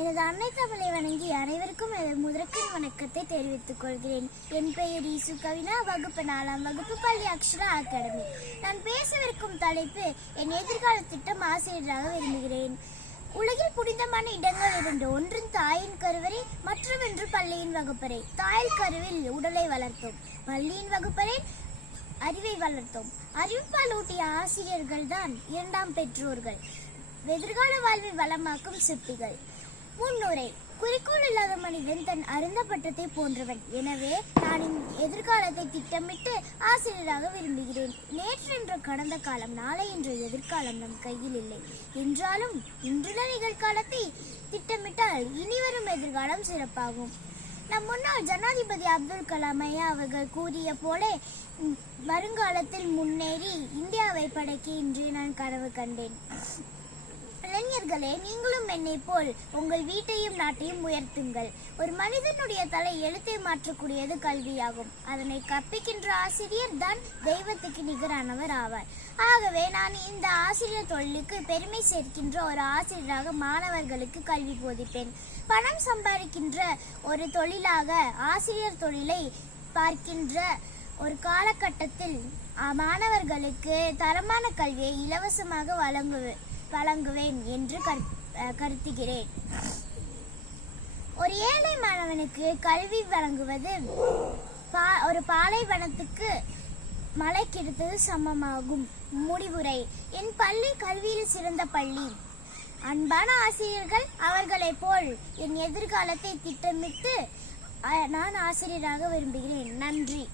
எனது அன்னை தமிழை வணங்கி அனைவருக்கும் எனது முதற்கண் வணக்கத்தை தெரிவித்துக் கொள்கிறேன். என் பெயர் ஈசு கவினா, வகுப்பு 4ஆம் வகுப்பு, பள்ளி அக்ஷரா அகாடமி. நான் பேசவிருக்கும் தலைப்பு என் எதிர்கால திட்டம். ஆசிரியராக விரும்புகிறேன். உலகில் புனிதமான இடங்கள் இரண்டு. ஒன்று தாயின் கருவறை, மற்றொன்று பள்ளியின் வகுப்பறை. தாயின் கருவில் உடலை வளர்த்தோம், பள்ளியின் வகுப்பறை அறிவை வளர்த்தோம். அறிவிப்பால் ஊட்டிய ஆசிரியர்கள் தான் இரண்டாம் பெற்றோர்கள், எதிர்கால வாழ்வை வளமாக்கும் சிற்பிகள். முன்னுரை. குறிக்கோள் இல்லாத மனிதன் தன் அருந்த பட்டத்தை போன்றவன். எனவே நான் எதிர்காலத்தை திட்டமிட்டு ஆசிரியராக விரும்புகிறேன். நேற்று என்ற கடந்த காலம், நாளை என்ற எதிர்காலம் நம் கையில் இல்லை என்றாலும் இன்றுள்ள நிகழ்காலத்தை திட்டமிட்டால் இனிவரும் எதிர்காலம் சிறப்பாகும். நம் முன்னாள் ஜனாதிபதி அப்துல் கலாம் ஐயா அவர்கள் கூறிய போல வருங்காலத்தில் முன்னேறி இந்தியாவை படைக்க இன்று நான் கனவு கண்டேன். இளைஞர்களே, நீங்களும் என்னை போல் உங்கள் வீட்டையும் நாட்டையும் உயர்த்துங்கள். ஒரு மனிதனுடைய தலை எழுத்தை மாற்றக்கூடியது கல்வியாகும். அதனை கற்பிக்கின்ற ஆசிரியர் தான் தெய்வத்துக்கு நிகரானவர் ஆவார். ஆகவே நான் இந்த ஆசிரியர் தொழிலுக்கு பெருமை சேர்க்கின்ற ஒரு ஆசிரியராக மாணவர்களுக்கு கல்வி போதிப்பேன். பணம் சம்பாதிக்கின்ற ஒரு தொழிலாக ஆசிரியர் தொழிலை பார்க்கின்ற ஒரு காலகட்டத்தில் மாணவர்களுக்கு தரமான கல்வியை இலவசமாக வழங்குவேன் என்று கருத்துகிறேன். ஒரு ஏழை மாணவனுக்கு கல்வி வழங்குவது ஒரு பாலைவனத்துக்கு மழை கிடைத்தது சமமாகும். முடிவுரை. என் பள்ளி கல்வியில் சிறந்த பள்ளி. அன்பான ஆசிரியர்கள், அவர்களை போல் என் எதிர்காலத்தை திட்டமிட்டு நான் ஆசிரியராக விரும்புகிறேன். நன்றி.